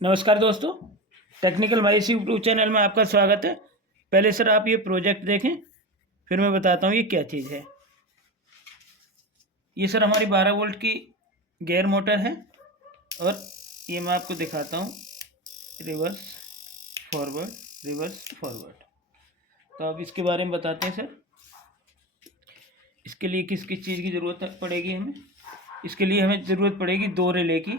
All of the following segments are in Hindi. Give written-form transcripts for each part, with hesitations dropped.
नमस्कार दोस्तों, टेक्निकल वाइस यूट्यूब चैनल में आपका स्वागत है। पहले सर आप ये प्रोजेक्ट देखें, फिर मैं बताता हूँ ये क्या चीज़ है। ये सर हमारी 12 वोल्ट की गियर मोटर है और ये मैं आपको दिखाता हूँ रिवर्स फॉरवर्ड रिवर्स फॉरवर्ड। तो अब इसके बारे में बताते हैं सर। इसके लिए किस किस चीज़ की ज़रूरत पड़ेगी हमें। इसके लिए हमें ज़रूरत पड़ेगी 2 रिले की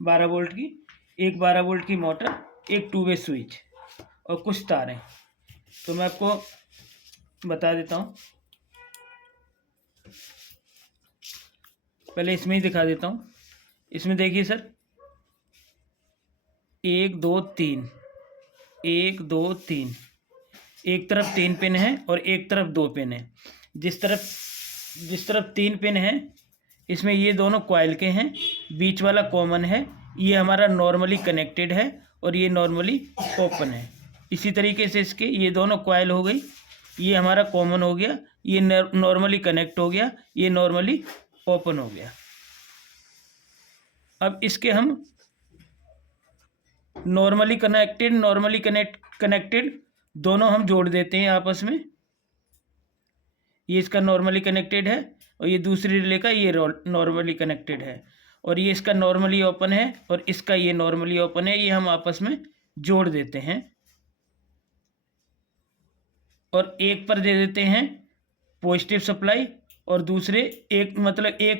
12 वोल्ट की, एक 12 वोल्ट की मोटर, एक 2 वे स्विच और कुछ तारें। तो मैं आपको बता देता हूँ, पहले इसमें ही दिखा देता हूँ। इसमें देखिए सर, 1 2 3, 1 2 3, एक तरफ 3 पिन है और एक तरफ 2 पिन है। जिस तरफ 3 पिन है इसमें ये दोनों कॉइल के हैं, बीच वाला कॉमन है, ये हमारा नॉर्मली कनेक्टेड है और ये नॉर्मली ओपन है। इसी तरीके से इसके ये दोनों कॉइल हो गई, ये हमारा कॉमन हो गया, ये नॉर्मली कनेक्ट हो गया, ये नॉर्मली ओपन हो गया। अब इसके हम नॉर्मली कनेक्टेड दोनों हम जोड़ देते हैं आपस में। ये इसका नॉर्मली कनेक्टेड है और ये दूसरी रिले का ये नॉर्मली कनेक्टेड है, और ये इसका नॉर्मली ओपन है और इसका ये नॉर्मली ओपन है। ये हम आपस में जोड़ देते हैं और एक पर दे देते हैं पॉजिटिव सप्लाई और दूसरे एक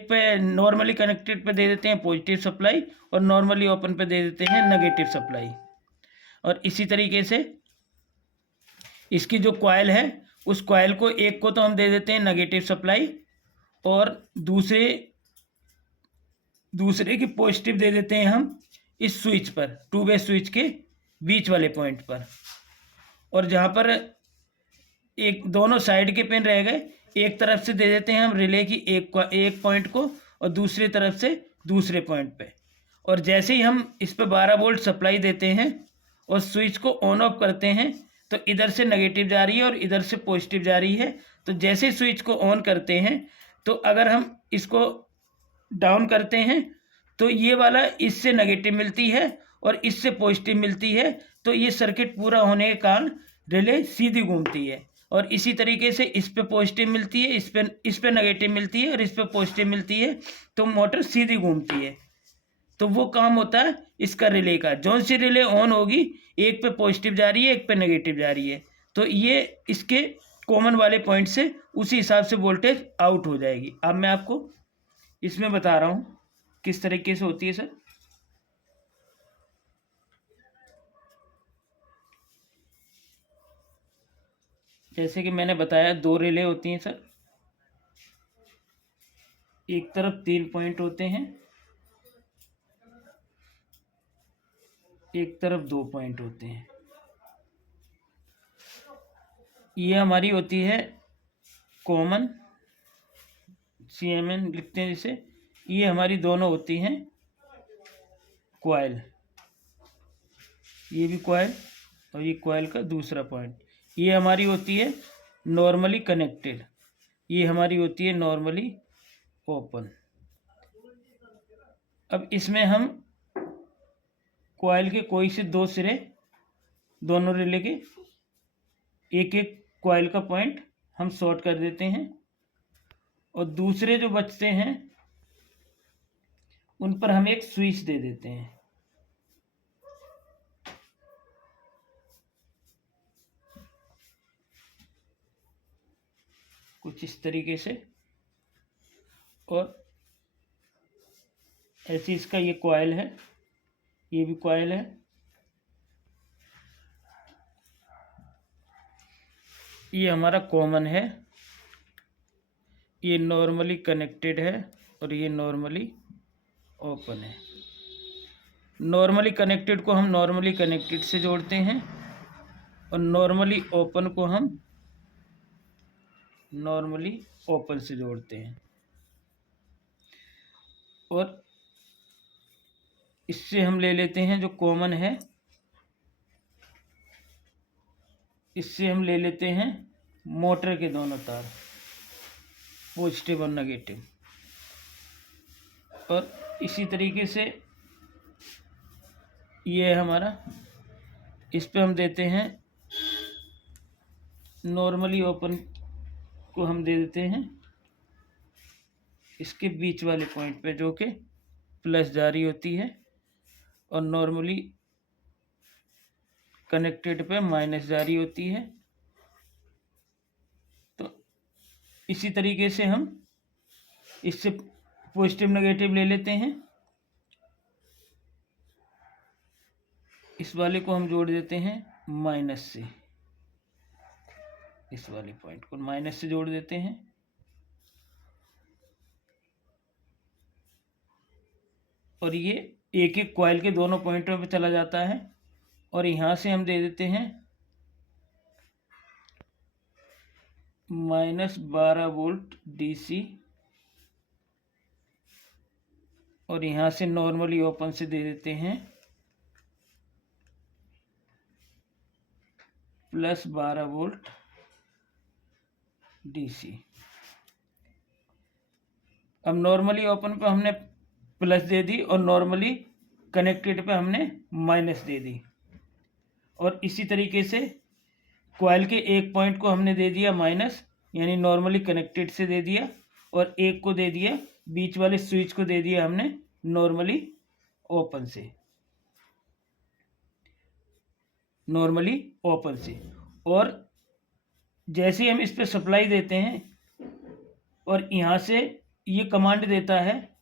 पे नॉर्मली कनेक्टेड पे दे देते हैं पॉजिटिव सप्लाई और नॉर्मली ओपन पे दे देते हैं नेगेटिव सप्लाई। और इसी तरीके से इसकी जो कॉइल है उस कॉइल को एक को तो हम दे देते हैं नेगेटिव सप्लाई और दूसरे की पॉजिटिव दे देते हैं हम इस स्विच पर, 2 वे स्विच के बीच वाले पॉइंट पर। और जहाँ पर एक दोनों साइड के पिन रह गए, एक तरफ से दे देते हैं हम रिले की एक पॉइंट को और दूसरी तरफ से दूसरे पॉइंट पे। और जैसे ही हम इस पर 12 वोल्ट सप्लाई देते हैं और स्विच को ऑन ऑफ करते हैं तो इधर से नेगेटिव जा रही है और इधर से पॉजिटिव जा रही है। तो जैसे स्विच को ऑन करते हैं तो अगर हम इसको डाउन करते हैं तो ये वाला इससे नेगेटिव मिलती है और इससे पॉजिटिव मिलती है। तो ये सर्किट पूरा होने के कारण रिले सीधी घूमती है। और इसी तरीके से इस पे पॉजिटिव मिलती है, इस पे नेगेटिव मिलती है और इस पे पॉजिटिव मिलती है, तो मोटर सीधी घूमती है। तो वो काम होता है इसका रिले का। जौन सी रिले ऑन होगी, एक पे पॉजिटिव जा रही है, एक पे नेगेटिव जा रही है, तो ये इसके कॉमन वाले पॉइंट से उसी हिसाब से वोल्टेज आउट हो जाएगी। अब मैं आपको इसमें बता रहा हूँ किस तरीके से होती है सर। जैसे कि मैंने बताया 2 रिले होती हैं सर, एक तरफ 3 पॉइंट होते हैं, एक तरफ 2 पॉइंट होते हैं। ये हमारी होती है कॉमन, CMN लिखते हैं जिसे। ये हमारी दोनों होती हैं कॉइल, ये भी कॉइल और ये कॉइल का दूसरा पॉइंट। ये हमारी होती है नॉर्मली कनेक्टेड, ये हमारी होती है नॉर्मली ओपन। अब इसमें हम कॉइल के कोई से 2 सिरे, दोनों रिले के एक एक कॉइल का पॉइंट हम शॉर्ट कर देते हैं और दूसरे जो बचते हैं उन पर हम एक स्विच दे देते हैं। कुछ इस तरीके से। और ऐसे इसका ये कॉइल है, ये भी कॉइल है। ये हमारा कॉमन है, ये नॉर्मली कनेक्टेड है और ये नॉर्मली ओपन है। नॉर्मली कनेक्टेड को हम नॉर्मली कनेक्टेड से जोड़ते हैं और नॉर्मली ओपन को हम नॉर्मली ओपन से जोड़ते हैं। और इससे हम ले लेते हैं जो कॉमन है, इससे हम ले लेते हैं मोटर के दोनों तार, पॉजिटिव और नेगेटिव। और इसी तरीके से ये है हमारा, इस पे हम देते हैं नॉर्मली ओपन को हम दे देते हैं इसके बीच वाले पॉइंट पे जो कि प्लस जारी होती है, और नॉर्मली कनेक्टेड पे माइनस जारी होती है। तो इसी तरीके से हम इससे पॉजिटिव नेगेटिव ले लेते हैं। इस वाले को हम जोड़ देते हैं माइनस से, इस वाले पॉइंट को माइनस से जोड़ देते हैं, और ये एक एक कॉइल के दोनों पॉइंटों पे चला जाता है। और यहाँ से हम दे देते हैं -12 वोल्ट DC, और यहाँ से नॉर्मली ओपन से दे देते हैं +12 वोल्ट DC। अब नॉर्मली ओपन पे हमने प्लस दे दी और नॉर्मली कनेक्टेड पे हमने माइनस दे दी, और इसी तरीके से कॉइल के एक पॉइंट को हमने दे दिया माइनस, यानी नॉर्मली कनेक्टेड से दे दिया, और एक को दे दिया बीच वाले स्विच को दे दिया हमने नॉर्मली ओपन से, नॉर्मली ओपन से। और जैसे ही हम इस पे सप्लाई देते हैं और यहाँ से ये कमांड देता है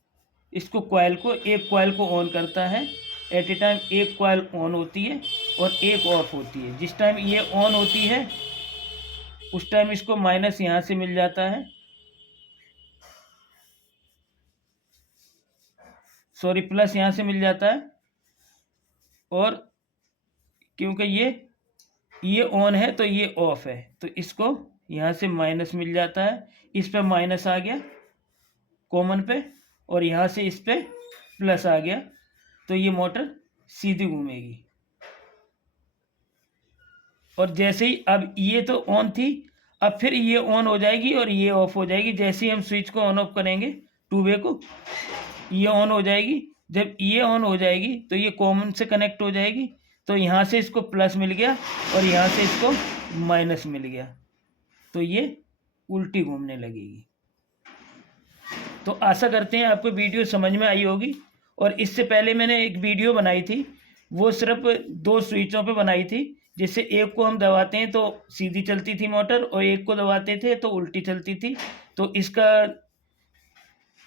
इसको, कॉइल को, एक कॉइल को ऑन करता है। एट ए टाइम एक कॉइल ऑन होती है और एक ऑफ होती है। जिस टाइम ये ऑन होती है उस टाइम इसको माइनस यहाँ से मिल जाता है, सॉरी प्लस यहाँ से मिल जाता है, और क्योंकि ये ऑन है तो ये ऑफ है, तो इसको यहाँ से माइनस मिल जाता है। इस पे माइनस आ गया कॉमन पे, और यहाँ से इस पे प्लस आ गया, तो ये मोटर सीधी घूमेगी। और जैसे ही, अब ये तो ऑन थी, अब फिर ये ऑन हो जाएगी और ये ऑफ हो जाएगी। जैसे ही हम स्विच को ऑन ऑफ करेंगे, टू वे को, ये ऑन हो जाएगी। जब ये ऑन हो जाएगी तो ये कॉमन से कनेक्ट हो जाएगी, तो यहाँ से इसको प्लस मिल गया और यहाँ से इसको माइनस मिल गया, तो ये उल्टी घूमने लगेगी। तो आशा करते हैं आपको वीडियो समझ में आई होगी। और इससे पहले मैंने एक वीडियो बनाई थी, वो सिर्फ 2 स्विचों पे बनाई थी, जिससे एक को हम दबाते हैं तो सीधी चलती थी मोटर, और एक को दबाते थे तो उल्टी चलती थी। तो इसका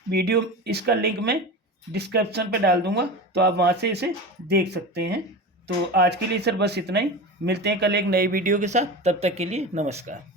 वीडियो, इसका लिंक मैं डिस्क्रिप्शन पे डाल दूंगा, तो आप वहाँ से इसे देख सकते हैं। तो आज के लिए सर बस इतना ही, मिलते हैं कल एक नई वीडियो के साथ, तब तक के लिए नमस्कार।